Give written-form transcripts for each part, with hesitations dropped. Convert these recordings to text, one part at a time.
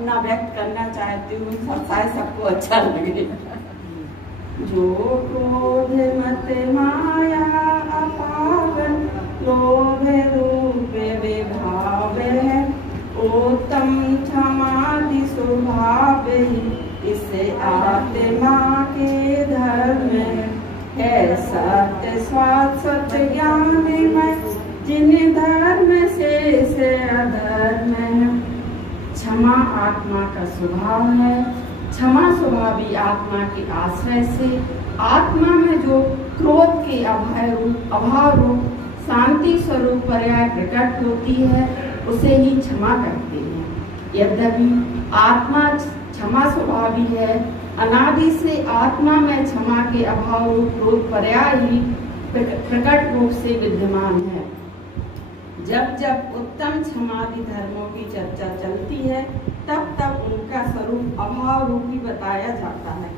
अपना व्यक्त करना चाहती हूँ, शायद सबको अच्छा लगे। जो क्रोध मत माया अपावन, लोभ रूप विभाव है, उत्तम क्षमादि स्वभाव ही इसे आत्मा के धर्म है। सत्य शाश्वत ज्ञान में जिन धर्म से अधर्म है। क्षमा आत्मा का स्वभाव है। क्षमा स्वभावी आत्मा के आश्रय से आत्मा में जो क्रोध के अभाव रूप शांति स्वरूप पर्याय प्रकट होती है उसे ही क्षमा कहते हैं। यद्यपि आत्मा क्षमा स्वभावी है, अनादि से आत्मा में क्षमा के अभाव रूप क्रोध पर्याय ही प्रकट रूप से विद्यमान है। जब जब उत्तम क्षमादि धर्मों की चर्चा चलती है तब तब उनका स्वरूप अभाव रूपी बताया जाता है।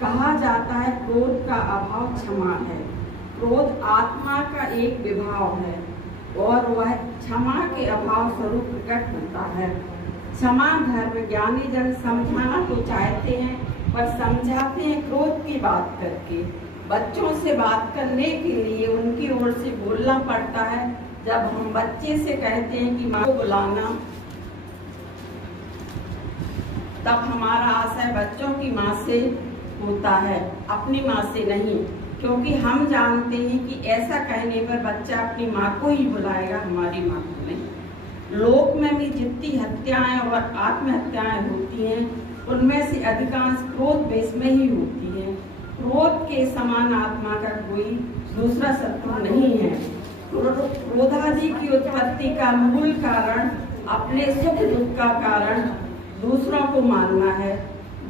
कहा जाता है क्रोध का अभाव क्षमा है। क्रोध आत्मा का एक विभाव है और वह क्षमा के अभाव स्वरूप प्रकट होता है। क्षमा धर्म ज्ञानी जन समझाना तो चाहते हैं पर समझाते हैं क्रोध की बात करके। बच्चों से बात करने के लिए उनकी ओर से बोलना पड़ता है। जब हम बच्चे से कहते हैं कि माँ को बुलाना, तब हमारा आशय बच्चों की माँ से होता है, अपनी माँ से नहीं, क्योंकि हम जानते हैं कि ऐसा कहने पर बच्चा अपनी माँ को ही बुलाएगा, हमारी माँ को नहीं। लोक में भी जितनी हत्याएं और आत्महत्याएं होती हैं उनमें से अधिकांश क्रोध बेस में ही होती है। क्रोध के समान आत्मा का कोई दूसरा शत्रु नहीं है। क्रोधादि की उत्पत्ति का मूल कारण अपने सुख दुख का कारण दूसरों को मानना है।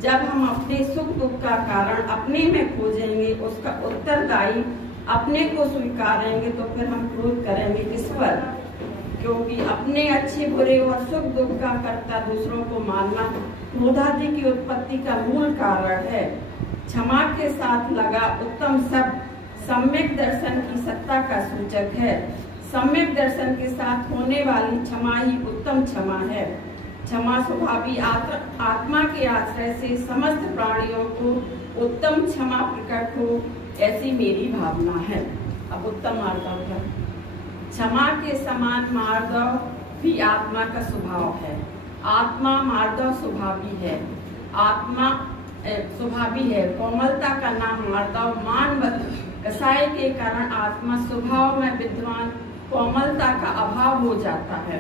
जब हम अपने सुख दुख का कारण अपने में खोजेंगे, उसका उत्तरदायी अपने को स्वीकारेंगे, तो फिर हम क्रोध करेंगे किस पर? क्योंकि अपने अच्छे बुरे और सुख दुख का कर्ता दूसरों को मानना क्रोधादि की उत्पत्ति का मूल कारण है। क्षमा के साथ लगा उत्तम शब्द सम्यक दर्शन की सत्ता का सूचक है। सम्यक दर्शन के साथ होने वाली क्षमा ही उत्तम क्षमा है। क्षमा स्वभावी आत्मा के आश्रय से समस्त प्राणियों को उत्तम क्षमा प्रकट हो, ऐसी मेरी भावना है। अब उत्तम मार्दव है। क्षमा के समान मार्दव भी आत्मा का स्वभाव है। आत्मा मार्दव स्वभावी है। आत्मा स्वभावी है। कोमलता का नाम मार्दव मानवत कसाय के कारण आत्मा स्वभाव में विद्यमान कोमलता का अभाव हो जाता है।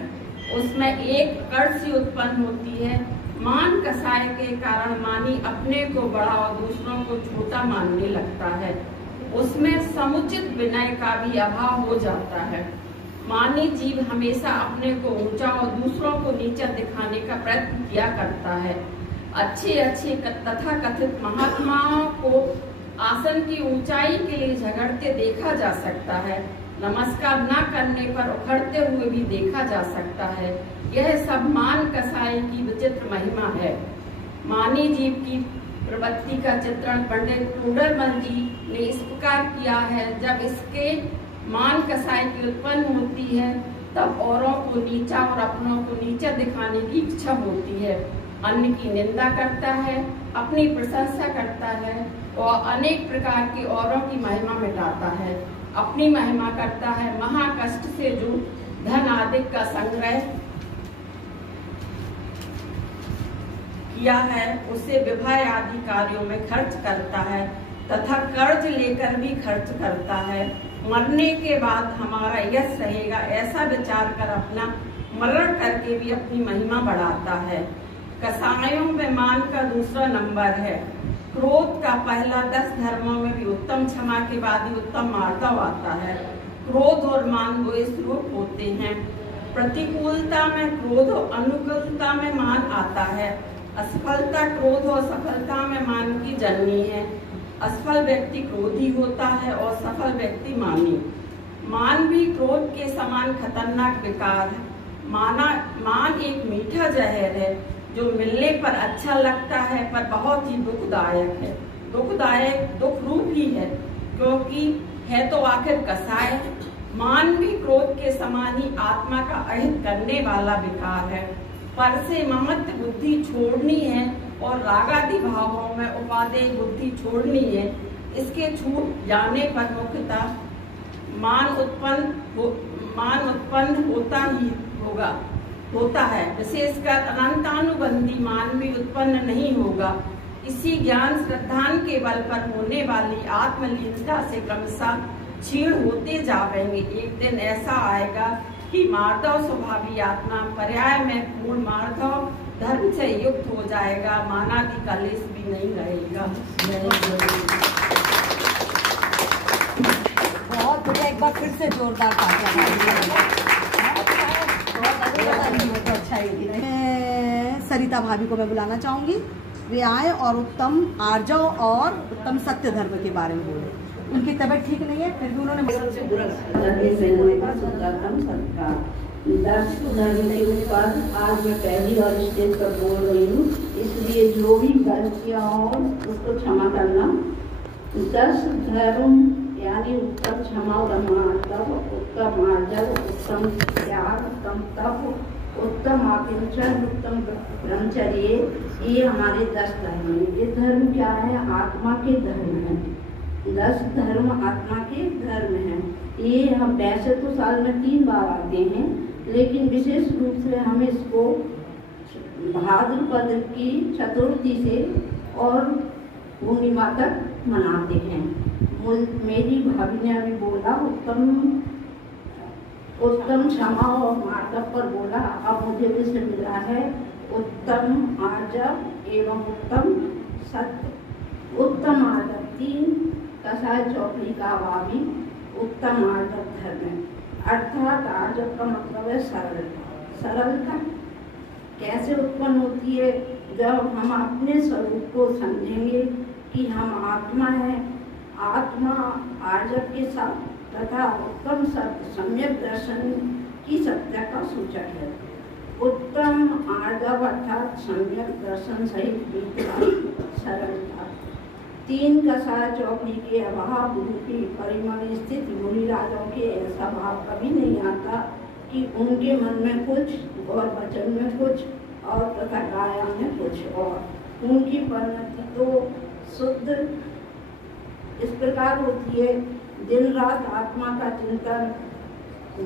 उसमें एक कर्ष उत्पन्न होती है। मान कसाय के कारण मानी अपने को बड़ा और दूसरों को छोटा मानने लगता है। उसमें समुचित विनय का भी अभाव हो जाता है। मानी जीव हमेशा अपने को ऊंचा और दूसरों को नीचा दिखाने का प्रयत्न किया करता है। अच्छे तथा कथित महात्माओं को आसन की ऊंचाई के लिए झगड़ते देखा जा सकता है। नमस्कार न करने पर उखड़ते हुए भी देखा जा सकता है। यह सब मान कसाई की विचित्र महिमा है। मानी जीव की प्रवृत्ति का चित्रण पंडित टूडरमल जी ने इस प्रकार किया है। जब इसके मान कसाई की उत्पन्न होती है तब औरों को नीचा और अपनों को नीचा दिखाने की इच्छा होती है। अन्य की निंदा करता है, अपनी प्रशंसा करता है और अनेक प्रकार की औरों की महिमा मिटाता है। अपनी महिमा करता है। महाकष्ट से जो धन आदि का संग्रह किया है उसे विवाह आदि कार्यों में खर्च करता है तथा कर्ज लेकर भी खर्च करता है। मरने के बाद हमारा यश रहेगा ऐसा विचार कर अपना मरण करके भी अपनी महिमा बढ़ाता है। कसायों में मान का दूसरा नंबर है। क्रोध का पहला 10 धर्मों में भी उत्तम क्षमा के बाद ही उत्तम मार्दव आता है। क्रोध और मान दो स्वरूप होते हैं। प्रतिकूलता में क्रोध और अनुकूलता में मान आता है। असफलता क्रोध और सफलता में मान की जननी है। असफल व्यक्ति क्रोधी होता है और सफल व्यक्ति मानी। मान भी क्रोध के समान खतरनाक विकार है। मान एक मीठा जहर है जो मिलने पर अच्छा लगता है पर बहुत ही दुखदायक है। दुख रूप ही है क्योंकि है तो आखिर कसाय। मान भी क्रोध के समान ही आत्मा का अहित करने वाला विकार है। पर से ममत्व बुद्धि छोड़नी है और रागादि भावों में उपादेय बुद्धि छोड़नी है। इसके छूट जाने पर मुख्यतः मान उत्पन्न होता है। विशेषकर अनंतानुबंधी मान भी उत्पन्न नहीं होगा। इसी ज्ञान श्रद्धान के बल पर होने वाली आत्मलीनता से क्रमशः क्षीण होते जाएंगे। एक दिन ऐसा आएगा कि मार्दव स्वभावी आत्मा पर्याय में पूर्ण मार्दव धर्म से युक्त हो जाएगा, मानादि का लेश भी नहीं रहेगा। बहुत बढ़िया, एक बार फिर से जोरदार अच्छा है। सरिता भाभी को मैं बुलाना चाहूंगी, वे आए और उत्तम आर्जव और उत्तम सत्य धर्म के बारे में बोले। उनकी तबीयत ठीक नहीं है, फिर भी उन्होंने धर्म के ऊपर आज मैं पहली बार स्टेज पर बोल रही हूँ, इसलिए जो भी गलतियाँ हो उसको क्षमा करना। 10 धर्म यानी उत्तम क्षमा और मार्दव, उत्तम आर्जव, उत्तम त्याग, उत्तम तप, उत्तम आकिंचन, उत्तम ब्रह्मचर्य, ये हमारे 10 धर्म हैं। ये धर्म क्या है? आत्मा के धर्म हैं। 10 धर्म आत्मा के धर्म हैं। ये हम वैसे तो साल में 3 बार आते हैं, लेकिन विशेष रूप से हम इसको भाद्रपद की चतुर्थी से और पूर्णिमा तक मनाते हैं। मेरी भाभी ने अभी बोला उत्तम क्षमा और मार्दव पर बोला, अब मुझे विषय मिला है उत्तम आर्जव एवं उत्तम सत्य। उत्तम आर्जव 3 कसाय चौपड़ी का अभावी उत्तम आर्जव धर्म है। अर्थात आर्जव का मतलब है सरलता। सरलता कैसे उत्पन्न होती है? जब हम अपने स्वरूप को समझेंगे कि हम आत्मा है। आत्मा आर्जव के साथ तथा उत्तम सत्य सम्यक दर्शन की सत्ता का सूचक है। उत्तम आर्जव अर्थात सम्यक दर्शन सहित सरलता। 3 कसाय चौपड़ी के अभाव रूपी परिमल स्थित मुनि राजाओं के ऐसा भाव कभी नहीं आता कि उनके मन में कुछ और वचन में कुछ और तथा काया में कुछ और। उनकी परिणति तो शुद्ध इस प्रकार होती है, दिन रात आत्मा का चिंतन,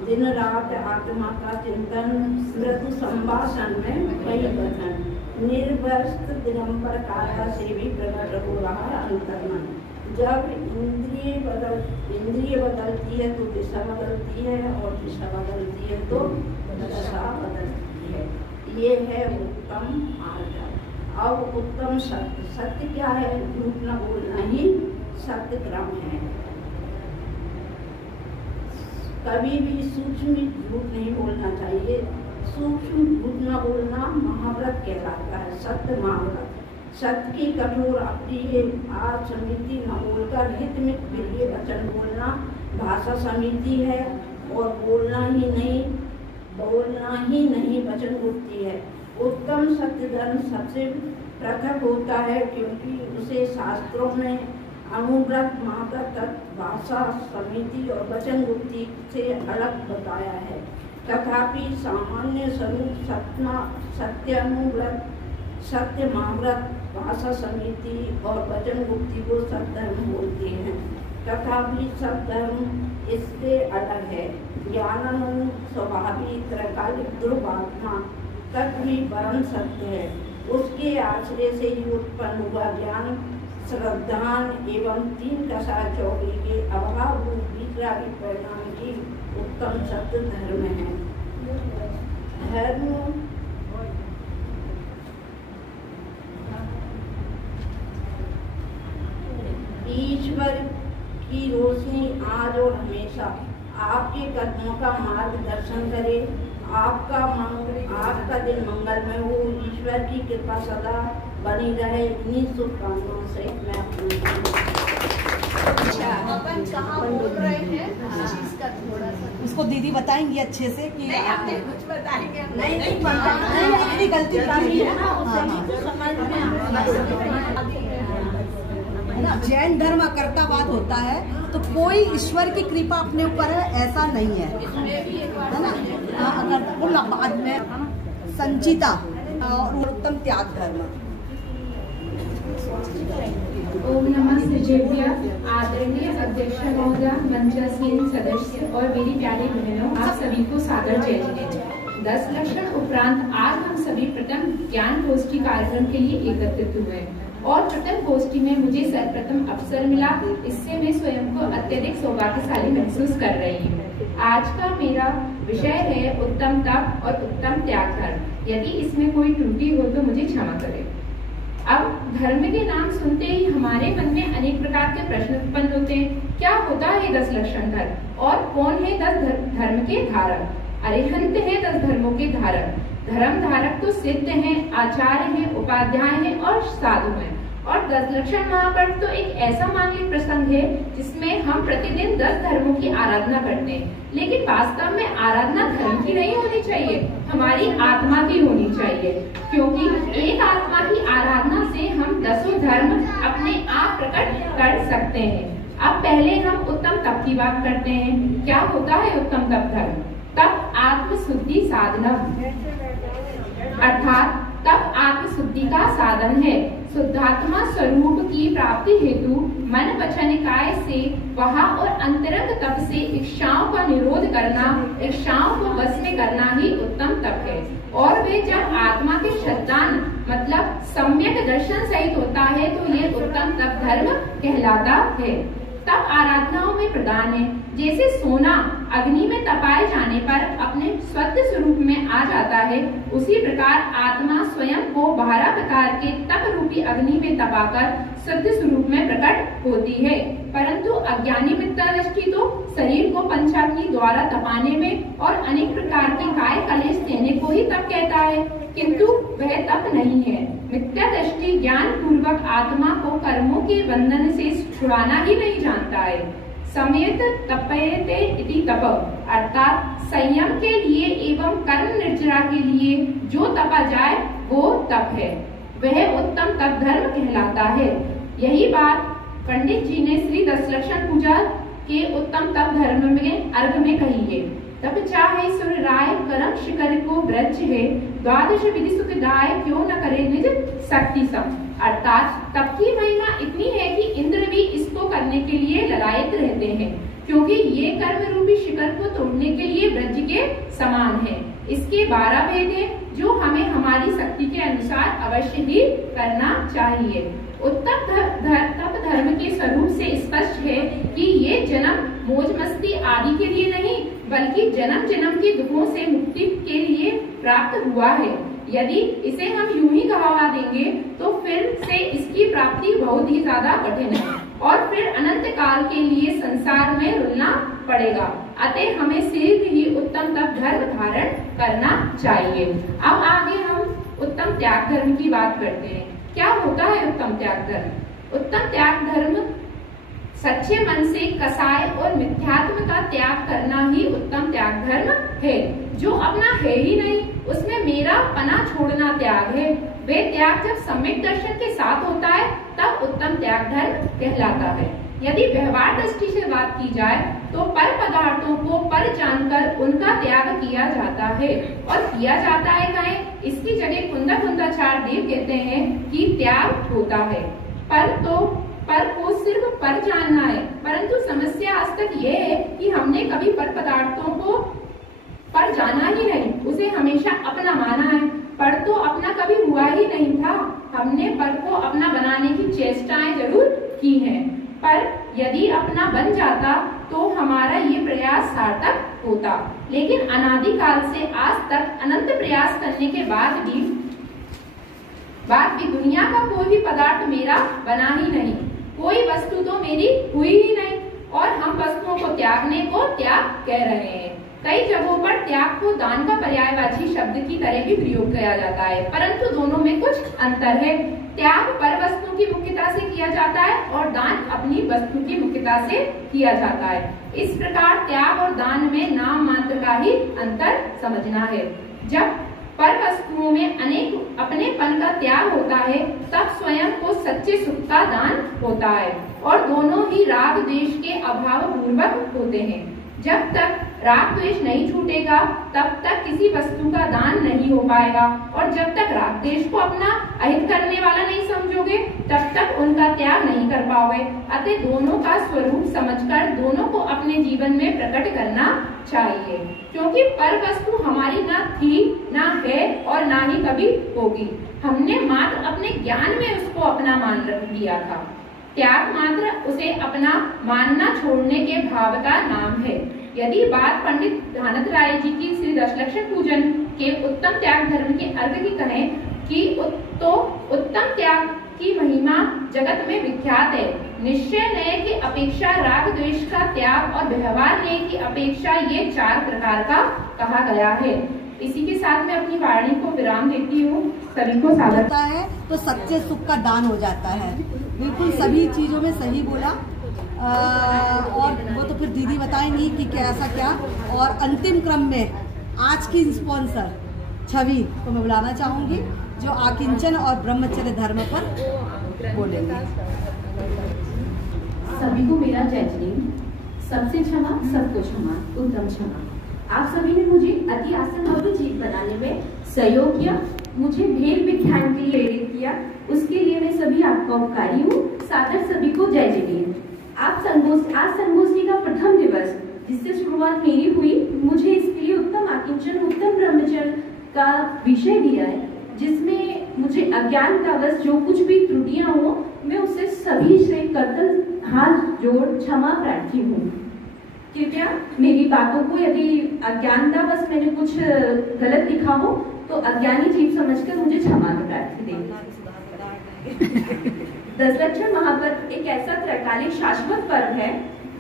दिन रात आत्मा का चिंतन, मृदु संभाषण में कई वचन, निर्वस्त्र दिगंबर काया से भी प्रकट हो रहा है अंतर्मन। जब इंद्रिय बदलती है तो दिशा बदलती है और दिशा बदलती है तो दशा बदलती है। ये है उत्तम आर्जव। अब उत्तम सत्य। सत्य क्या है? झूठ न बोलना ही सत्य क्रम है। कभी भी सूक्ष्म झूठ नहीं बोलना चाहिए। सूक्ष्म झूठ न बोलना महाव्रत कहलाता है, सत्य महाव्रत। सत्य की कठोर अप्रिय समिति न बोलकर हित में प्रिय वचन बोलना भाषा समिति है। और बोलना ही नहीं वचन गुप्ति है। उत्तम सत्य धर्म सबसे पृथक होता है, क्योंकि उसे शास्त्रों में अनुव्रत महाव्रत भाषा समिति और वचन गुप्ति से अलग बताया है। तथापि सामान्य स्वरूप सत्य अनुव्रत, सत्य महाव्रत, भाषा समिति और वचन गुप्ति को सब धर्म बोलते हैं। तथापि सब धर्म इससे अलग है। ज्ञानानंद स्वाभाविक त्रैकालिक ध्रुव आत्मा तक भी परम सत्य है। उसके आश्रय से ही उत्पन्न हुआ ज्ञान श्रद्धान एवं 3 कसाय चौपड़ी के अभाव रूप वितरागी परिणाम की उत्तम सत्य धर्म है। धर्म ईश्वर की रोशनी आज और हमेशा आपके कदमों का मार्गदर्शन करे। आपका दिन मंगलमय हो। ईश्वर की कृपा सदा बनी रहे। इन्हीं शुभकामनाओं से मैं अपन कहाँ बोल रहे हैं चीज का थोड़ा सा उसको दीदी बताएंगी अच्छे से कि नहीं, आपने कुछ बताएंगे नहीं अपनी गलती है ना। जैन धर्म अकर्तावाद होता है, तो कोई ईश्वर की कृपा अपने ऊपर है ऐसा नहीं है, है ना। अगर बाद में संचिता और उत्तम त्याग धर्म। ओम नमः शिवाय। आदरणीय अध्यक्ष महोदय, मंचासीन सदस्य और मेरी प्यारी बहनों, आप सभी को सादर जय जिनेन्द्र। 10 लक्षण उपरांत आज हम सभी प्रथम ज्ञान गोष्ठी कार्यक्रम के लिए एकत्रित हुए और प्रथम गोष्ठी में मुझे सर्वप्रथम अवसर मिला। इससे मैं स्वयं को अत्यधिक सौभाग्यशाली महसूस कर रही हूँ। आज का मेरा विषय है उत्तम तप और उत्तम त्याग धर्म। यदि इसमें कोई त्रुटि हो तो मुझे क्षमा करें। अब धर्म के नाम सुनते ही हमारे मन में अनेक प्रकार के प्रश्न उत्पन्न होते हैं। क्या होता है 10 लक्षण धर्म और कौन है 10 धर्म के धारक? अरिहंत है 10 धर्मों के धारक। धर्म धारक तो सिद्ध हैं, आचार्य हैं, उपाध्याय हैं और साधु हैं। और 10 लक्षण महापर्व तो एक ऐसा मांगलिक प्रसंग है जिसमें हम प्रतिदिन 10 धर्मों की आराधना करते हैं। लेकिन वास्तव में आराधना धर्म की नहीं होनी चाहिए, हमारी आत्मा की होनी चाहिए, क्योंकि एक आत्मा की आराधना से हम 10 धर्म अपने आप प्रकट कर सकते हैं। अब पहले हम उत्तम तप की बात करते हैं। क्या होता है उत्तम तप धर्म? तप आत्मशुद्धि साधना, अर्थात तप आत्मशुद्धि का साधन है। शुद्धात्मा स्वरूप की प्राप्ति हेतु मन वचन काय से वहा और अंतरंग तप से इच्छाओं का निरोध करना, इच्छाओं को वश में करना ही उत्तम तप है। और वे जब आत्मा के शतान मतलब सम्यक दर्शन सहित होता है तो ये उत्तम तप धर्म कहलाता है। तप आराधनाओं में प्रदान है। जैसे सोना अग्नि में तपाए जाने पर अपने स्वतः स्वरूप में आ जाता है, उसी प्रकार आत्मा स्वयं को 12 प्रकार के तप रूपी अग्नि में तपाकर शुद्ध स्वरूप में प्रकट होती है। परंतु अज्ञानी मिथ्या दृष्टि तो शरीर को पंचाग्नि द्वारा तपाने में और अनेक प्रकार के काय कलेश देने को ही तप कहता है, किंतु वह तप नहीं है। मिथ्या दृष्टि ज्ञान पूर्वक आत्मा को कर्मों के बंधन से छुड़ाना ही नहीं जानता है। समेत तपयते इति तप, अर्थात संयम के लिए एवं कर्म निर्जरा के लिए जो तपा जाए वो तप है, वह उत्तम तप धर्म कहलाता है। यही बात पंडित जी ने श्री 10 लक्षण पूजा के उत्तम तप धर्म में अर्घ में कही है। तप चाहे सुर राय करम शिखर को ब्रज है, द्वादश विधि सुखदाय क्यों न करे निज शक्ति सम। अर्थात तप की महिमा इतनी है कि इंद्र भी इसको करने के लिए ललायत रहते हैं, क्योंकि ये कर्म रूपी शिखर को तोड़ने के लिए ब्रज के समान है। इसके 12 भेद है जो हमें हमारी शक्ति के अनुसार अवश्य ही करना चाहिए। उत्तम तप धर्म के स्वरूप से स्पष्ट है कि ये जन्म मौज मस्ती आदि के लिए नहीं, बल्कि जन्म जन्म के दुखों से मुक्ति के लिए प्राप्त हुआ है। यदि इसे हम यूं ही गवा देंगे तो फिर से इसकी प्राप्ति बहुत ही ज्यादा कठिन है और फिर अनंत काल के लिए संसार में रुलना पड़ेगा। अतः हमें शीघ्र ही उत्तम तप धर्म धारण करना चाहिए। अब आगे हम उत्तम त्याग धर्म की बात करते हैं। क्या होता है उत्तम त्याग धर्म? उत्तम त्याग धर्म सच्चे मन से कसाय और मिथ्यात्म का त्याग करना ही उत्तम त्याग धर्म है। जो अपना है ही नहीं उसमें मेरा पना छोड़ना त्याग है। वे त्याग जब सम्यक दर्शन के साथ होता है तब उत्तम त्याग धर्म कहलाता है। यदि व्यवहार दृष्टि से बात की जाए तो पर पदार्थों को पर जानकर उनका त्याग किया जाता है। और किया जाता है कहें, इसकी जगह कुंदा कुंदाचार देव कहते हैं कि त्याग होता है। पर को सिर्फ पर जानना है, परंतु समस्या आज तक ये है कि हमने कभी पर पदार्थों को पर जाना ही नहीं, उसे हमेशा अपना माना है। पर तो अपना कभी हुआ ही नहीं था। हमने पर को अपना बनाने की चेष्टाएं जरूर की हैं, पर यदि अपना बन जाता तो हमारा ये प्रयास सार्थक होता। लेकिन अनादिकाल से आज तक अनंत प्रयास करने के बाद भी दुनिया का कोई भी पदार्थ मेरा बना ही नहीं, कोई वस्तु तो मेरी हुई ही नहीं, और हम वस्तुओं को त्यागने को त्याग कह रहे हैं। कई जगहों पर त्याग को दान का पर्यायवाची शब्द की तरह भी प्रयोग किया जाता है, परंतु दोनों में कुछ अंतर है। त्याग पर वस्तु की मुख्यता से किया जाता है और दान अपनी वस्तु की मुख्यता से किया जाता है। इस प्रकार त्याग और दान में नाम मात्र का ही अंतर समझना है। जब पर वस्तुओं में अनेक अपनेपन का त्याग होता है तब स्वयं को सच्चे सुख का दान होता है, और दोनों ही राग देश के अभाव पूर्वक होते हैं। जब तक राग द्वेष नहीं छूटेगा तब तक किसी वस्तु का दान नहीं हो पाएगा, और जब तक राग द्वेष को अपना अहित करने वाला नहीं समझोगे तब तक उनका त्याग नहीं कर पाओगे। अतः दोनों का स्वरूप समझकर दोनों को अपने जीवन में प्रकट करना चाहिए, क्योंकि पर वस्तु हमारी ना थी, ना है और ना ही कभी होगी। हमने मात्र अपने ज्ञान में उसको अपना मान लिया था। त्याग मात्र उसे अपना मानना छोड़ने के भाव का नाम है। यदि बात पंडित ध्यानत राय जी की श्री दशलक्षण पूजन के उत्तम त्याग धर्म के अर्थ की कहें कि तो उत्तम त्याग की महिमा जगत में विख्यात है। निश्चय नय की अपेक्षा राग द्वेष का त्याग और व्यवहार नय की अपेक्षा ये 4 प्रकार का कहा गया है। इसी के साथ मैं अपनी वाणी को विराम देती हूँ। सभी को सादर होता है तो सच्चे सुख का दान हो जाता है। बिल्कुल सभी चीजों में सही बोला। और वो तो फिर दीदी बताएंगी कि कैसा क्या। और अंतिम क्रम में आज की स्पॉन्सर छवि को मैं बुलाना चाहूंगी, जो आकिंचन और ब्रह्मचर्य धर्म पर बोलेंगे। सभी को मेरा जय श्री। सबसे क्षमा, सबको क्षमा, उत्तम क्षमा। आप सभी ने मुझे अति आसन भव्य जीव बनाने में सहयोग किया, मुझे भेद विज्ञान के लिए प्रेरित किया, उसके लिए मैं सभी आपका उपकारी हूँ। सादर सभी को जय जय। आज संगोष्ठी का प्रथम दिवस जिससे शुरुआत मेरी हुई, मुझे इसके लिए उत्तम आकिंचन, उत्तम ब्रह्मचर्य का विषय दिया है, जिसमें मुझे अज्ञानतावश जो कुछ भी त्रुटियां हो, मैं उसे सभी से करतल हाथ जोड़ क्षमा प्रार्थी हूँ। कृपया मेरी बातों को यदि अज्ञानतावश मैंने कुछ गलत लिखा हो तो अज्ञानी जीव समझकर मुझे क्षमा प्रार्थी दें। दशलक्षण महापर्व एक ऐसा त्रैकालिक शाश्वत पर्व है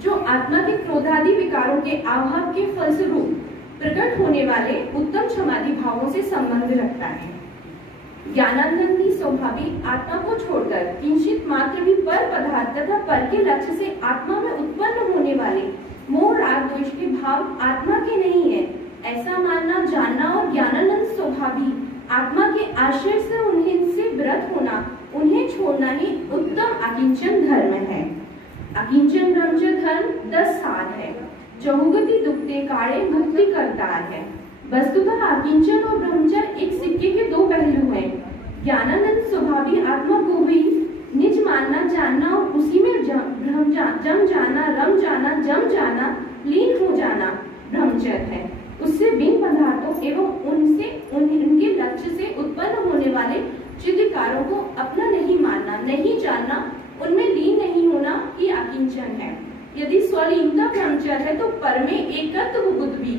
जो आत्मा के क्रोधादि विकारों के अभाव के फलस्वरूप प्रकट होने वाले उत्तम क्षमादि भावों से संबंध रखता है। ज्ञानानंदी स्वभावी आत्मा को छोड़कर किंचित मात्र भी पर पदार्थ तथा पर के लक्ष्य से आत्मा में उत्पन्न होने वाले मोह राग द्वेष के भाव आत्मा के नहीं है, ऐसा मानना, जानना और ज्ञानानंद स्वभावी आत्मा के आश्रय से उन्हें से विरत होना, उन्हें छोड़ना ही उत्तम आकिंचन धर्म है। आकिंचन ब्रह्मचर्य धर्म 10 साल है, चहुगति दुखते काले मुक्ति करतार है। वस्तुतः आकिंचन और ब्रह्मचर्य एक सिक्के के 2 पहलू हैं। ज्ञानानंद स्वभावी आत्मा को भी निज मानना, जानना और उसी में जम जाना, रम जाना, जम जाना, लीन हो जाना ब्रह्मचर्य है। उससे बिन पदार्थों एवं उनके लक्ष्य से उत्पन्न होने वाले चित्तकारों को अपना नहीं मानना, नहीं जानना, उनमें लीन नहीं होना ही आकिंचन है। यदि स्वलीनता ब्रह्मचर्य है तो पर में एकत्व बुद्धि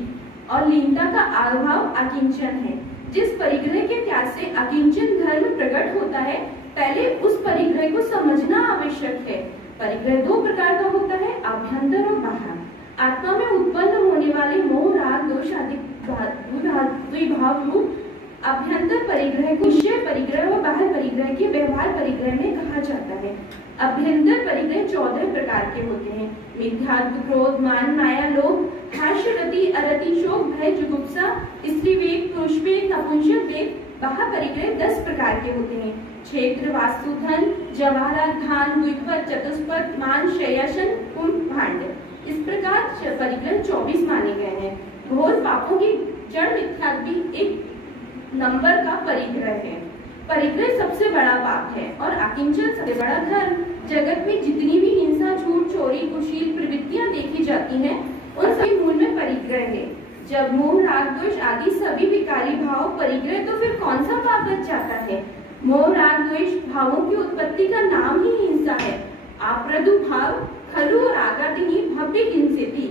और लीनता का अभाव आकिंचन है। जिस परिग्रह के त्याग से आकिंचन धर्म प्रकट होता है, पहले उस परिग्रह को समझना आवश्यक है। परिग्रह 2 प्रकार का होता है, आभ्यंतर और बाहर। आत्मा में उत्पन्न होने वाले मोह, राग, दोष आदि द्विभाव रूप अभ्यंतर परिग्रह को विषय परिग्रह और बाह्य परिग्रह के व्यवहार परिग्रह में कहा जाता है। अभ्यंतर परिग्रह 14 प्रकार के होते हैं। मिथ्यात्व, क्रोध, मान, माया, लोभ, हर्षरति, अरति, शोक, भय, जुगुप्सा, स्त्री वेग, पुरुष वेग, नपुंसक वेग। बाह्य परिग्रह 10 प्रकार के होते हैं। क्षेत्र, वास्तु, धन, जवाहरात, धान, द्विपद, चतुष्पद, मान, शय्यासन, कुंभ, भांड। इस प्रकार परिग्रह 24 माने गए हैं। घोर पापों की जड़ मिथ्यात्व भी एक नंबर का परिग्रह है। परिग्रह सबसे बड़ा पाप है और आकिंचन सबसे बड़ा धर्म। जगत में जितनी भी हिंसा, झूठ, चोरी, कुशील प्रवृत्तियां देखी जाती हैं, उन सभी मूल में परिग्रह है। जब मोह, राग, द्वेष आदि सभी विकारी भाव परिग्रह, तो फिर कौन सा पाप बच जाता है? मोह, राग, द्वेष भावों की उत्पत्ति का नाम ही हिंसा है। आप्रदु भाव खलु रागादिनी भव्य हिंसेति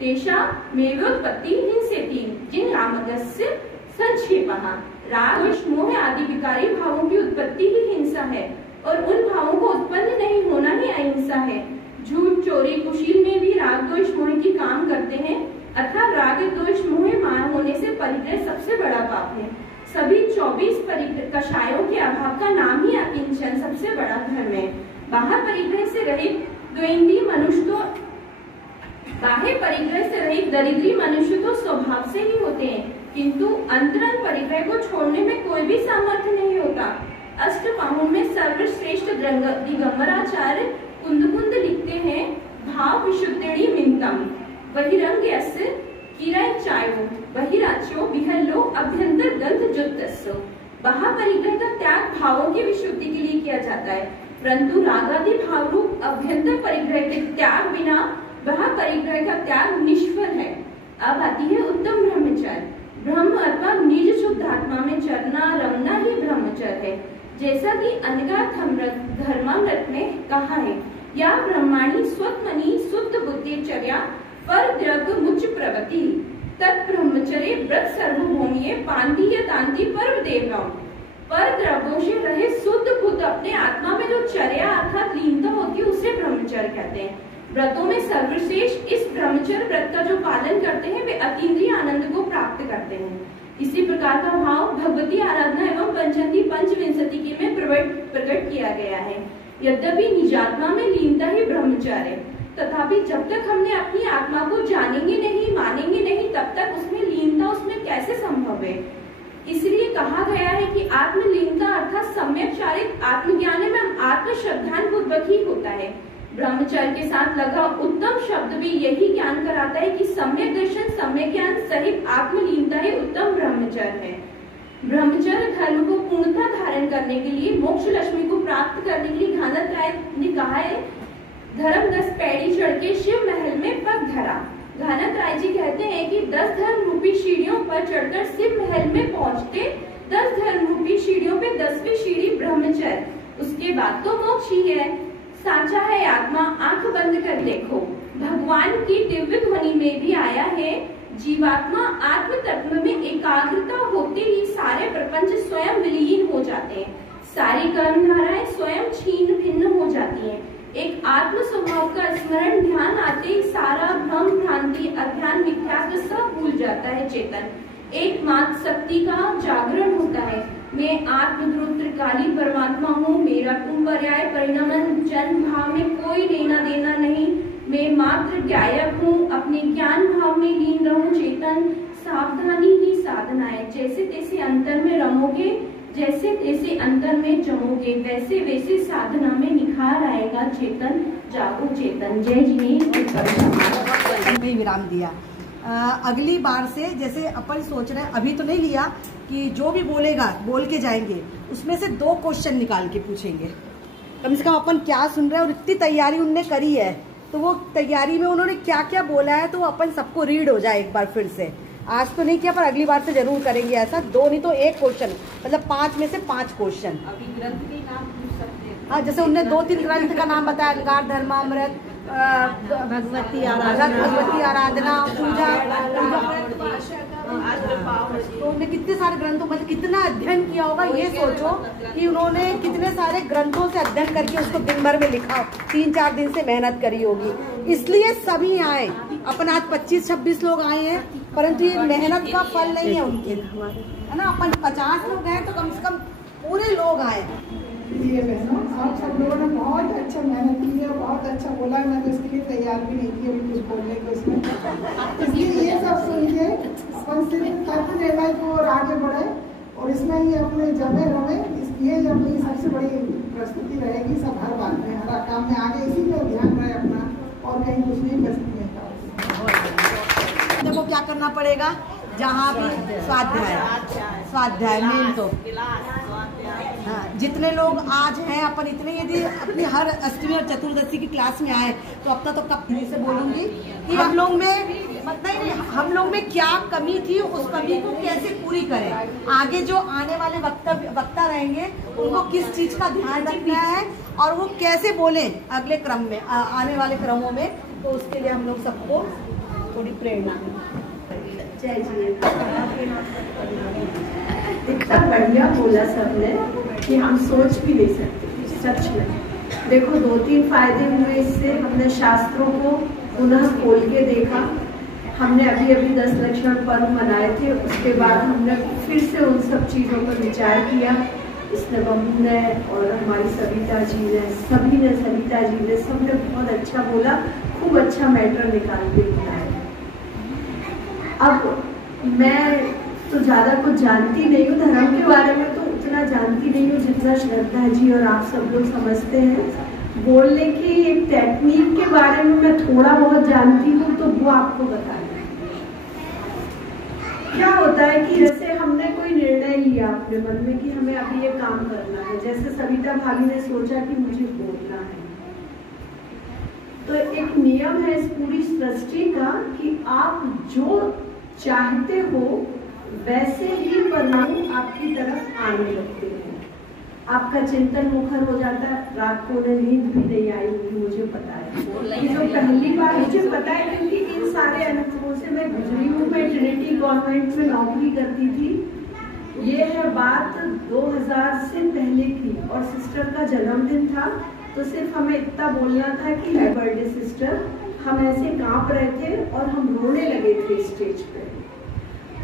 तेषामेवोत्पत्ति हिंसेति। जिन रामगस्य संक्षेपः। राग, द्वेष, मोह आदि विकारी भावों की उत्पत्ति ही हिंसा है और उन भावों को उत्पन्न नहीं होना ही अहिंसा है। झूठ, चोरी, कुशील में भी राग, द्वेष, मोह की काम करते हैं, अर्थात राग, द्वेष, मोह मान होने से परिग्रह सबसे बड़ा पाप है। सभी 24 कषायों के अभाव का नाम ही आकिंचन सबसे बड़ा धर्म है। बाह्य परिग्रह से रहित द्वेंद्रीय मनुष्य तो बाह्य परिग्रह से रहित दरिद्री मनुष्य तो स्वभाव से ही होते हैं, किंतु अंतरंग परिग्रह को छोड़ने में कोई भी सामर्थ्य नहीं होता। अष्टबाहु में सर्वश्रेष्ठ दिगंबराचार्य कुंद लिखते हैं, भाव विशुद्धिणी मिंतम बहिरंग किराय चायो बहिराच्यो विहल्लो अभ्यंतर गंध जुत्तस्सो। बाह्य का त्याग भावों की विशुद्धि के लिए किया जाता है, परंतु रागादि भाव रूप अभ्यंतर परिग्रह के त्याग बिना बाह्य परिग्रह का त्याग निष्फल है। अब आती है उत्तम ब्रह्मचर्य। ब्रह्म अथवा निज शुद्ध आत्मा में चरना रमना ही ब्रह्मचर्य है। जैसा कि अनगा धर्मामृत में कहा है, या ब्रह्माणी स्वत्मनि शुद्ध बुद्धिचर्या पर द्रग मुच प्रवति तत् ब्रह्मचर्य व्रत सर्वभूमिये पांति या तांति पर्व देवराम। पर द्रव्यों से रहे शुद्ध बुद्ध अपने आत्मा में जो चर्या अर्थात लीनता होती है उसे ब्रह्मचर्य कहते हैं। व्रतों में सर्वश्रेष्ठ इस ब्रह्मचर्य व्रत का जो पालन करते हैं वे अतीन्द्रिय आनंद को प्राप्त करते हैं। इसी प्रकार का भाव भगवती आराधना एवं पंचंती पंचविंशति में प्रकट किया गया है। यद्यपि निजात्मा में लीनता ही ब्रह्मचर्य है, तथापि जब तक हमने अपनी आत्मा को जानेंगे नहीं मानेंगे नहीं तब तक उसमें लीनता उसमें कैसे संभव है। इसलिए कहा गया है कि आत्मलीनता अर्थात सम्यक चारित आत्मज्ञान में आत्म श्रद्धान पूर्वक ही होता है। ब्रह्मचर्य के साथ लगा उत्तम शब्द भी यही ज्ञान कराता है कि सम्यक दर्शन सम्यक ज्ञान सहित आत्मलीनता ही उत्तम ब्रह्मचर्य है। ब्रह्मचर्य धर्म को पूर्णता धारण करने के लिए मोक्ष लक्ष्मी को प्राप्त करने के लिए घानत राय ने कहा है, धर्म 10 पैड़ी चढ़ के शिव महल में पग धरा। घानत राय जी कहते हैं कि 10 धर्म रूपी सीढ़ियों पर चढ़कर शिव महल में पहुंचते 10 धर्म रूपी सीढ़ियों पे 10वीं सीढ़ी ब्रह्मचर्य, उसके बाद तो मोक्ष ही है। साचा है आत्मा आंख बंद कर देखो, भगवान की दिव्य ध्वनि में भी आया है, जीवात्मा आत्म तत्व में एकाग्रता होते ही सारे प्रपंच स्वयं विलीन हो जाते हैं, सारी कर्म धाराएं स्वयं छीन भिन्न हो जाती हैं। एक आत्म स्वभाव का स्मरण ध्यान आते ही सारा भ्रम भ्रांति अज्ञान मिथ्यात्व सब भूल जाता है चेतन। एकमात्र शक्ति का जागरण होता है, मैं आत्मध्रुव त्रिकाली परमात्मा हूँ, मेरा तुम पर्याय परिणमन जन्म भाव में कोई लेना देना नहीं, मैं मात्र ज्ञायक हूँ, अपने ज्ञान भाव में लीन रहूं चेतन। सावधानी ही साधना है, जैसे तैसे अंतर में रमोगे, जैसे तैसे अंतर में जमोगे, वैसे वैसे साधना में निखार आएगा चेतन। जागो चेतन। जय जी में विराम दिया। अगली बार से जैसे अपन सोच रहे हैं, अभी तो नहीं लिया कि जो भी बोलेगा बोल के जाएंगे, उसमें से 2 क्वेश्चन निकाल के पूछेंगे। कम से कम अपन क्या सुन रहे हैं और इतनी तैयारी उनने करी है, तो वो तैयारी में उन्होंने क्या क्या बोला है तो अपन सबको रीड हो जाए एक बार फिर से। आज तो नहीं किया पर अगली बार से जरूर करेंगे ऐसा। 2 नहीं तो 1 क्वेश्चन, मतलब 5 में से 5 क्वेश्चन। अभी ग्रंथ के नाम पूछ सकते हैं। हाँ, जैसे उनने 2-3 ग्रंथ का नाम बताया, अलंकार धर्मामृत, भगवती आराधना, पूजा। तो उन्होंने कितने सारे ग्रंथों, मतलब कितना अध्ययन किया होगा, ये सोचो कि उन्होंने कितने सारे ग्रंथों से अध्ययन करके उसको दिन भर में लिखा, 3-4 दिन से मेहनत करी होगी। इसलिए सभी आए, अपन आज 25-26 लोग आए हैं, परंतु ये मेहनत का फल नहीं है उनके, है ना। अपन 50 लोग हैं तो कम से कम पूरे लोग आए। ये बहनों, आप सब लोगों ने बहुत अच्छा मेहनत की है, बहुत अच्छा बोला है। मैं तो इसके लिए तैयार भी नहीं थी अभी कुछ बोलने को इसमें, इसलिए ये सब सुन के अपन सिर्फ करते रहे भाई को और आगे बढ़े और इसमें ही अपने जमे रहे। इसलिए अपनी सबसे बड़ी प्रस्तुति रहेगी, सब हर बात में हर काम में आगे इसी में ध्यान रहे अपना, और कहीं कुछ नहीं बस नहीं। देखो क्या करना पड़ेगा, जहाँ भी स्वाध्याय मेन तो हाँ, जितने लोग आज हैं अपन इतने, यदि अपनी हर अष्टमी और चतुर्दशी की क्लास में आए तो अपना तो कब फिर से बोलूंगी कि हम लोग में मतलब हम लोग में क्या कमी थी, उस कमी को कैसे पूरी करें। आगे जो आने वाले वक्ता रहेंगे उनको किस चीज का ध्यान रखना है और वो कैसे बोले अगले क्रम में, आने वाले क्रमों में। तो उसके लिए हम लोग सबको थोड़ी प्रेरणा जय जी। इतना बढ़िया बोला सबने कि हम सोच भी नहीं सकते सच में। देखो 2-3 फायदे हुए इससे। हमने शास्त्रों को पुनः खोल के देखा, हमने अभी 10 लक्षण पर्व मनाए थे, उसके बाद हमने फिर से उन सब चीज़ों पर विचार किया। इसने बम्बू ने और हमारी सविता जी ने, सविता जी ने सबने बहुत अच्छा बोला, खूब अच्छा मैटर निकाल के बताया। अब मैं तो ज़्यादा कुछ जानती नहीं हूँ धर्म के बारे में, तो उतना जानती नहीं हूँ जितना श्रद्धा जी और आप सब लोग समझते हैं। बोलने की एक टेक्निक के बारे में मैं थोड़ा बहुत जानती हूँ, तो वो आपको बता दें। क्या होता है कि जैसे हमने कोई निर्णय लिया अपने मन में कि हमें अभी ये काम करना है, जैसे सविता भाभी ने सोचा कि मुझे बोलना है, तो एक नियम है इस पूरी सृष्टि का कि आप जो चाहते हो वैसे ही परिणाम आपकी तरफ आने लगते हैं। आपका चिंतन मुखर हो जाता है, रात को नींद भी नहीं आई होगी, मुझे पता है। ये जो पहली बार मुझे पता है क्योंकि इन सारे अनुभवों से मैं गुजरी हूँ। मैं ट्रिनिटी कॉन्वेंट में नौकरी करती थी। ये है बात 2000 से पहले की, और सिस्टर का जन्मदिन था, तो सिर्फ हमें इतना बोलना था कि हैप्पी बर्थडे सिस्टर। हम ऐसे कांप रहे थे और हम रोने लगे थे स्टेज पे।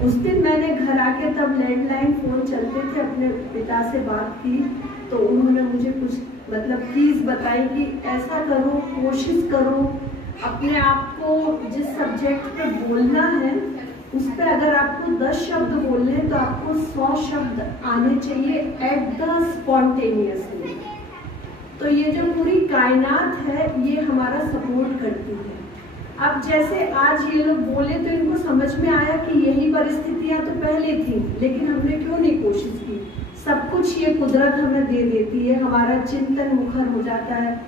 उस दिन मैंने घर आके, तब लैंडलाइन फोन चलते थे, अपने पिता से बात की, तो उन्होंने मुझे कुछ प्लीज बताई कि ऐसा करो, कोशिश करो अपने आप को जिस सब्जेक्ट पे बोलना है उस पे अगर आपको 10 शब्द बोलने हैं तो आपको 100 शब्द आने चाहिए एट द स्पॉन्टेनियसली। तो ये जो पूरी कायनात है ये हमारा सपोर्ट करती है। अब जैसे आज ये लोग बोले तो इनको समझ में आया कि यही परिस्थितियां तो पहले थी, लेकिन हमने क्यों नहीं कोशिश की। सब कुछ ये कुदरत हमें दे देती है, हमारा चिंतन मुखर हो जाता है।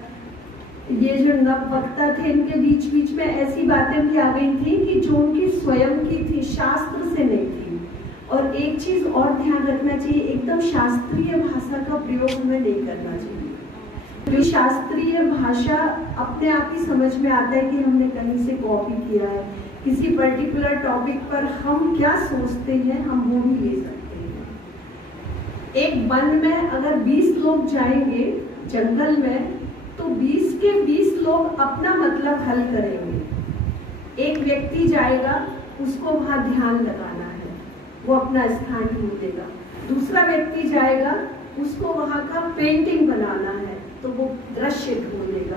ये जो नववक्ता थे इनके बीच बीच में ऐसी बातें भी आ गई थी कि जो उनकी स्वयं की थी, शास्त्र से नहीं थी। और एक चीज और ध्यान रखना चाहिए, एकदम शास्त्रीय भाषा का प्रयोग हमें नहीं करना चाहिए। जो शास्त्रीय भाषा अपने आप ही समझ में आता है कि हमने कहीं से कॉपी किया है। किसी पर्टिकुलर टॉपिक पर हम क्या सोचते हैं हम वो भी ले सकते हैं। एक वन में अगर 20 लोग जाएंगे जंगल में, तो 20 के 20 लोग अपना मतलब हल करेंगे। एक व्यक्ति जाएगा, उसको वहां ध्यान लगाना है, वो अपना स्थान ढूंढेगा। दूसरा व्यक्ति जाएगा, उसको वहां का पेंटिंग बनाना है, तो वो दृश्य ढूंढेगा।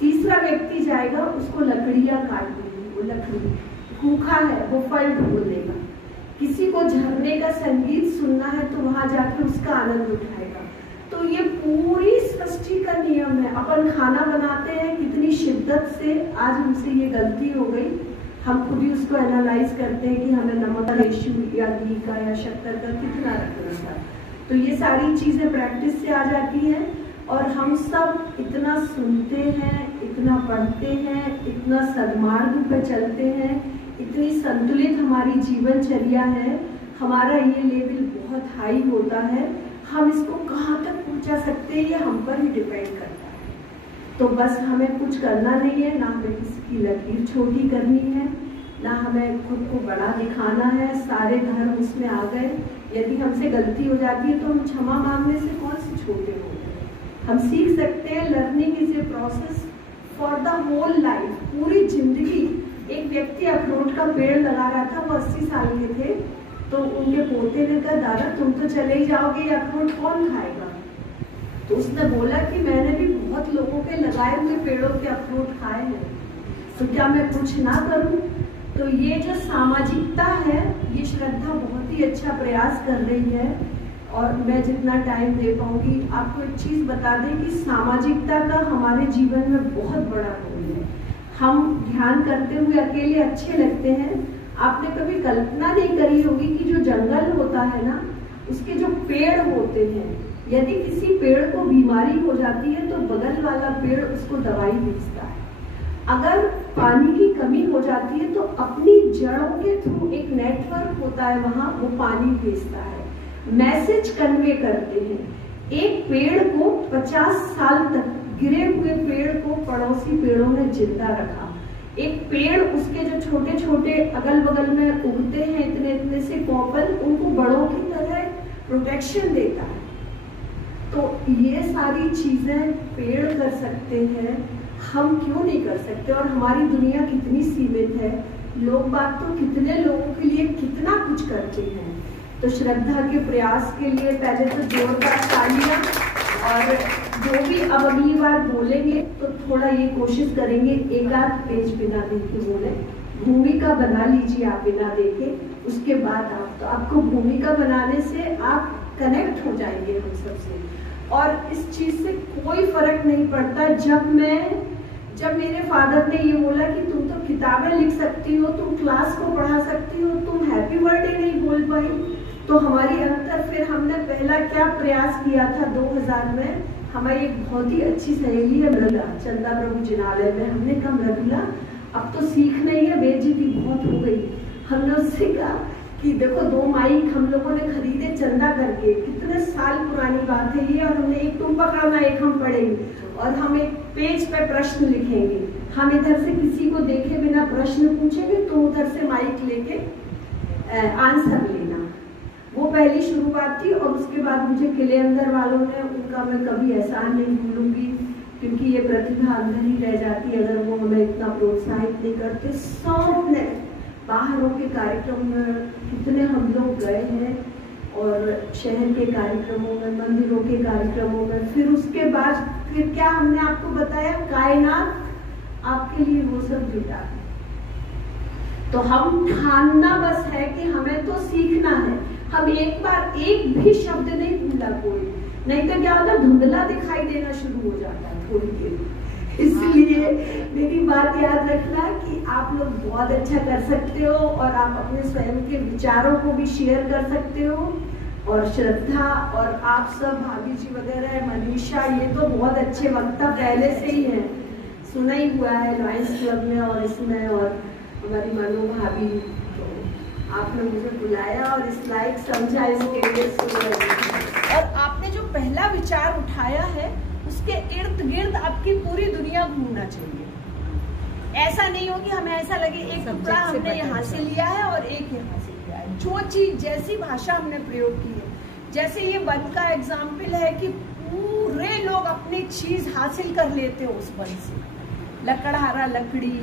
तीसरा व्यक्ति जाएगा, उसको लकड़ियां काटनी है, वो लकड़ी। भूखा है, वो फल ढूंढेगा। किसी को झरने का संगीत सुनना है तो वहां जाकर उसका आनंद उठाएगा। तो ये पूरी सृष्टि का नियम है। अपन खाना बनाते हैं कितनी शिद्दत से, आज हमसे ये गलती हो गई, हम खुद ही उसको एनालाइज करते हैं कि हमें नमक का रेशियो या घी का या शक्कर का कितना रखना था। तो ये सारी चीजें प्रैक्टिस से आ जाती हैं। और हम सब इतना सुनते हैं, इतना पढ़ते हैं, इतना सद्मार्ग पे चलते हैं, इतनी संतुलित हमारी जीवनचर्या है, हमारा ये लेवल बहुत हाई होता है। हम इसको कहाँ तक पहुँचा सकते हैं ये हम पर ही डिपेंड करता है। तो बस हमें कुछ करना नहीं है, ना हमें किसी की लकीर छोटी करनी है, ना हमें खुद को बड़ा दिखाना है। सारे धर्म उसमें आ गए। यदि हमसे गलती हो जाती है तो हम क्षमा मांगने से कौन से छोटे हो गए। हम सीख सकते हैं, learning is a process for the whole life, पूरी जिंदगी। एक व्यक्ति अखरोट का पेड़ लगा रहा था, वो 80 साल के थे, तो उनके पोते ने कहा, दादा तुम तो चले ही जाओगे, ये अखरोट कौन खाएगा। तो उसने बोला कि मैंने भी बहुत लोगों के लगाए हुए पेड़ों के अखरोट खाए हैं, तो क्या मैं कुछ ना करूं। तो ये जो सामाजिकता है, ये श्रद्धा बहुत ही अच्छा प्रयास कर रही है। और मैं जितना टाइम दे पाऊंगी आपको एक चीज बता दें कि सामाजिकता का हमारे जीवन में बहुत बड़ा रोल है। हम ध्यान करते हुए अकेले अच्छे लगते हैं। आपने कभी कल्पना नहीं करी होगी कि जो जंगल होता है ना, उसके जो पेड़ होते हैं, यदि किसी पेड़ को बीमारी हो जाती है तो बगल वाला पेड़ उसको दवाई भेजता है। अगर पानी की कमी हो जाती है तो अपनी जड़ों के थ्रू एक नेटवर्क होता है वहां, वो पानी भेजता है, मैसेज कन्वे करते हैं। एक पेड़ को 50 साल तक, गिरे हुए पेड़ को पड़ोसी पेड़ों ने जिंदा रखा। एक पेड़, उसके जो छोटे छोटे अगल बगल में उगते हैं इतने इतने से कॉपल, उनको बड़ों की तरह प्रोटेक्शन देता है। तो ये सारी चीजें पेड़ कर सकते हैं, हम क्यों नहीं कर सकते। और हमारी दुनिया कितनी सीमित है, लोग बात तो कितने लोगों के लिए कितना कुछ करते हैं। तो श्रद्धा के प्रयास के लिए पहले तो जोरदार तालियां। और जो भी अब अगली बार बोलेंगे तो थोड़ा ये कोशिश करेंगे एक आध पेज बिना देखे बोले। भूमिका बना लीजिए आप बिना देखे, उसके बाद आप, तो आपको भूमिका बनाने से आप कनेक्ट हो जाएंगे हम सबसे। और इस चीज से कोई फर्क नहीं पड़ता। जब मेरे फादर ने ये बोला कि तुम तो किताबें लिख सकती हो, तुम क्लास को पढ़ा सकती हो, तुम हैप्पी बर्थडे आई। तो हमारी अंतर फिर हमने पहला क्या प्रयास किया था 2000 में, हमारी एक बहुत ही अच्छी सहेली है मृदुला, चंदा प्रभु जिनालय में। हमने कहा मृदुला अब तो सीख नहीं है, बेइज्जती बहुत हो गई। हमने उससे कहा कि देखो 2 माइक हम लोगों ने खरीदे चंदा करके, कितने साल पुरानी बात है ये, और हमने एक तुम पकड़ना एक हम पढ़ेंगे और हम एक पेज पे प्रश्न लिखेंगे। हम इधर से किसी को देखे बिना प्रश्न पूछेंगे, तो उधर से माइक लेके आंसर लेना। वो पहली शुरुआत थी। और उसके बाद मुझे किले अंदर वालों ने, उनका मैं कभी एहसान नहीं भूलूंगी, क्योंकि ये प्रतिभा अंदर ही रह जाती अगर वो हमें इतना प्रोत्साहित नहीं करते। सबने बाहरों के कार्यक्रम में कितने हम लोग गए हैं, और शहर के कार्यक्रमों में, मंदिरों के कार्यक्रमों में। फिर उसके बाद फिर क्या हमने आपको बताया, कायनात आपके लिए वो सब जुटा है। तो हम ठानना बस है कि हमें तो सीखना है। हम एक बार एक भी शब्द नहीं भूला कोई, नहीं तो क्या होता है धुंधला दिखाई देना शुरू हो जाता है थोड़ी देर। इसलिए मेरी बात याद रखना कि आप लोग बहुत अच्छा कर सकते हो, और आप अपने स्वयं के विचारों को भी शेयर कर सकते हो। और श्रद्धा और आप सब भाभी जी वगैरह, मनीषा, ये तो बहुत अच्छे वक्ता पहले से ही हैं, सुना ही हुआ है लॉयंस क्लब में और इसमें। और हमारी मनु भाभी, तो आपने मुझे बुलाया और इस लायक समझा, इसके लिए और आपने जो पहला विचार उठाया है उसके इर्द गिर्द आपकी पूरी दुनिया घूमना चाहिए। ऐसा नहीं हो कि हमें ऐसा लगे एक टुकड़ा हमने यहाँ से लिया है और एक यहाँ से लिया है। जो चीज, जैसी भाषा हमने प्रयोग की है, जैसे ये वन का एग्जाम्पल है कि पूरे लोग अपनी चीज हासिल कर लेते हो उस वन से। लकड़हारा लकड़ी,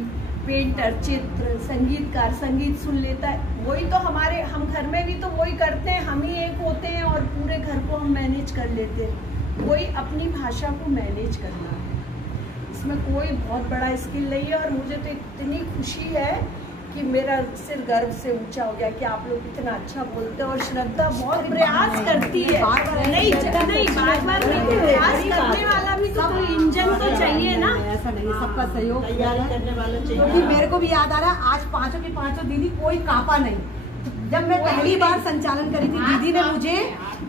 पेंटर चित्र, संगीतकार संगीत सुन लेता है। वही तो हमारे, हम घर में भी तो वही करते हैं, हम ही एक होते हैं और पूरे घर को हम मैनेज कर लेते हैं। वही अपनी भाषा को मैनेज करना है, इसमें कोई बहुत बड़ा स्किल नहीं है। और मुझे तो इतनी खुशी है कि मेरा सिर गर्व से ऊंचा हो गया कि आप लोग इतना अच्छा बोलते हैं। और श्रद्धा बहुत प्रयास करती है, नहीं बार बार नहीं, प्रयास करने वाला भी तो कोई इंजन तो चाहिए ना। ऐसा नहीं, सबका सहयोग करने वाला चाहिए। क्योंकि मेरे को भी याद आ रहा है, आज 5 की 5 दीदी कोई कांपा नहीं। जब मैं पहली बार संचालन करी थी,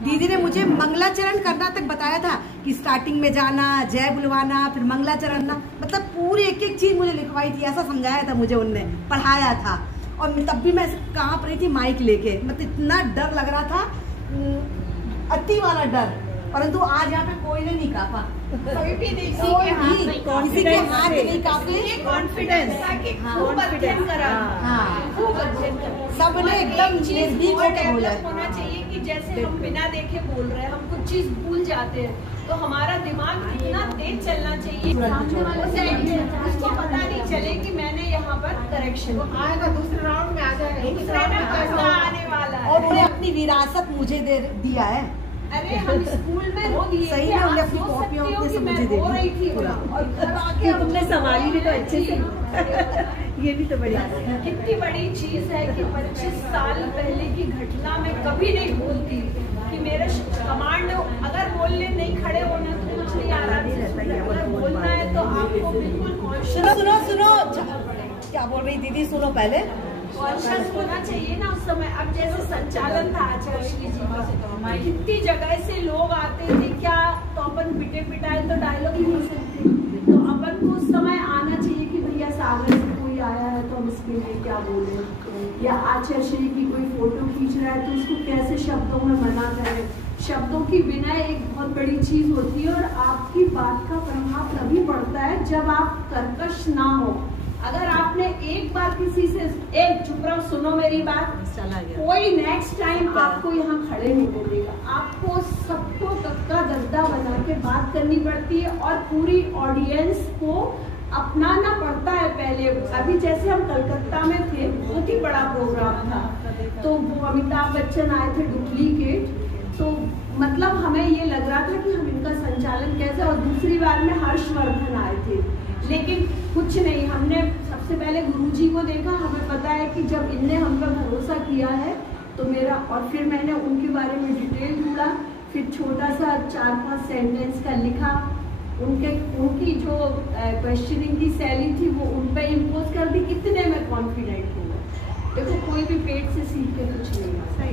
दीदी ने मुझे मंगलाचरण करना तक बताया था कि स्टार्टिंग में जाना, जय बुलवाना, फिर मंगलाचरण ना, मतलब पूरी एक एक चीज मुझे लिखवाई थी, ऐसा समझाया था मुझे, उनने पढ़ाया था। और तब भी मैं कांप रही थी माइक लेके, मतलब इतना डर लग रहा था, अति वाला डर। परंतु आज यहाँ पे कोई ने नहीं कांपा, किसी के हाथ नहीं कांपे, कॉन्फिडेंस, सबने एकदम निर्भीक होकर बोला। होना चाहिए कि जैसे हम बिना देखे बोल रहे हैं, हम कुछ चीज भूल जाते हैं, तो हमारा दिमाग इतना तेज चलना चाहिए, सामने वाले से उसको पता नहीं चले कि मैंने यहाँ पर करेक्शन आएगा, दूसरे राउंड में आ जाएगा, दूसरे राउंड में आने वाला है। और उन्हें अपनी विरासत मुझे दिया है। अरे हम स्कूल में रो दिए, सही में हमने अपनी कॉपियाँ अपने से मुझे दे दी, और घर आके तुमने संभाली भी तो अच्छे से। ये भी तो बड़ी कितनी बड़ी चीज है कि 25 साल पहले की घटना में कभी नहीं भूलती कि मेरे कमांड अगर बोलने नहीं खड़े होना तो कुछ नहीं आ रहा है, अगर बोलना है तो आपको बिल्कुल कॉन्शियस सुनो क्या बोल रही दीदी, सुनो पहले कॉन्शियस होना चाहिए ना उस समय। अब जैसे संचालन था आचार्य जी का, कितनी जगह से लोग आते थे, क्या तो अपन पिटे पिटाए तो डायलॉग ही नहीं सकते, तो अपन को उस समय आना चाहिए कि भैया सागर से कोई आया है तो हम इसके लिए क्या बोले, या आचार्य श्री की कोई फोटो खींच रहा है तो उसको कैसे शब्दों में मना करें। शब्दों की विनय एक बहुत बड़ी चीज होती है, और आपकी बात का प्रभाव तभी पड़ता है जब आप कर्कश ना हो। अगर आपने एक बार किसी से एक चुप रहो, सुनो मेरी बात, चला गया, कोई नेक्स्ट टाइम आपको यहाँ खड़े नहीं बोलेगा, आपको सबको कक्का गद्दा बना के बात करनी पड़ती है और पूरी ऑडियंस को अपनाना पड़ता है। पहले अभी जैसे हम कलकत्ता में थे, बहुत ही बड़ा प्रोग्राम था, तो वो अमिताभ बच्चन आए थे डुप्लीकेट, तो मतलब हमें ये लग रहा था कि हम इनका संचालन कैसे, और दूसरी बार में हर्षवर्धन आए थे, लेकिन कुछ नहीं, हमने सबसे पहले गुरुजी को देखा, हमें पता है कि जब इनने हम पर भरोसा किया है तो मेरा, और फिर मैंने उनके बारे में डिटेल ढूंढा, फिर छोटा सा 4-5 सेंटेंस का लिखा, उनकी जो क्वेश्चनिंग की शैली थी वो उन पर इम्पोज कर दी, कितने में कॉन्फिडेंट हूँ। देखो कोई भी पेट से सीख के कुछ नहीं आता,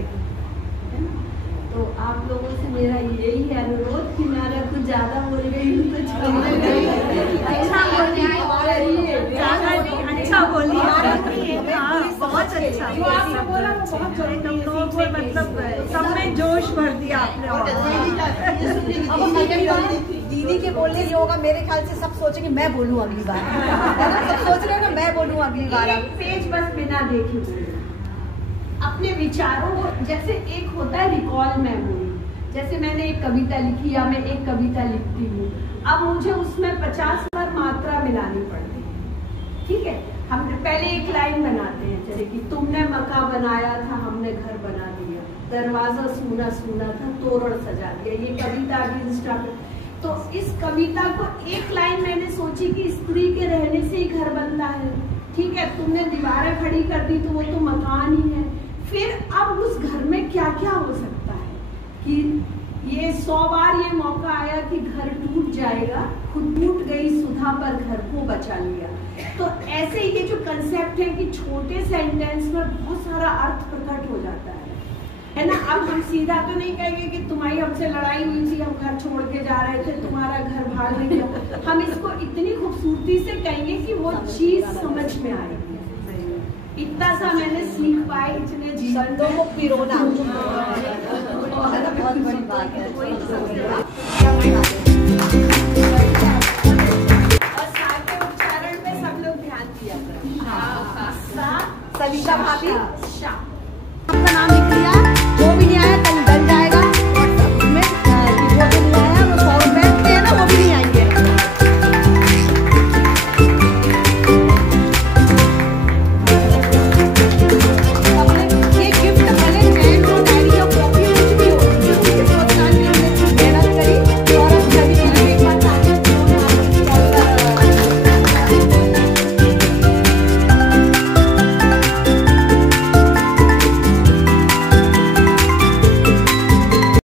ज्यादा बोल रही हूँ तो अच्छा बोली, बहुत अच्छा जो आपने बोला वो बहुत जरूरी है। लोगों को मतलब सब में जोश भर दिया आपने। दीदी के बोलने ये होगा, मेरे ख्याल से सब सोचेंगे मैं बोलूँ अगली बार, है ना? सब सोच रहे हो ना मैं बोलूँ अगली बार। एक पेज बस बिना देखे अपने विचारों को, जैसे एक होता है रिकॉल मेमोरी, जैसे मैंने एक कविता लिखी या मैं एक कविता लिखती हूँ, अब मुझे उसमें 50 बार मात्रा मिलानी पड़ती है। ठीक है, हम पहले एक लाइन बनाते हैं, जैसे कि तुमने मकान बनाया था हमने घर बना दिया, दरवाजा सूना सूना था तोरण सजा दिया। ये कविता अभी इंस्टा पे, तो इस कविता को एक लाइन मैंने सोची कि स्त्री के रहने से ही घर बनता है। ठीक है, तुमने दीवारें खड़ी कर दी तो वो तो मकान ही है। फिर अब उस घर में क्या क्या हो सकता है कि ये 100 बार ये मौका आया कि घर टूट जाएगा, खुद टूट गई सुधा पर घर को बचा लिया। तो ऐसे ये जो कंसेप्ट है कि छोटे सेंटेंस में बहुत सारा अर्थ प्रकट हो जाता है ना। अब हम सीधा तो नहीं कहेंगे कि तुम्हारी हमसे लड़ाई हुई थी, हम घर छोड़ के जा रहे थे, तुम्हारा घर भाग नहीं गया। हम इसको इतनी खूबसूरती से कहेंगे कि वो चीज समझ में आएगी। इतना सा मैंने सीख पाए इतने जीवन को पिरोना बहुत बड़ी बात है। और सा के उच्चारण में सब लोग ध्यान दिया करें। सविता भाभी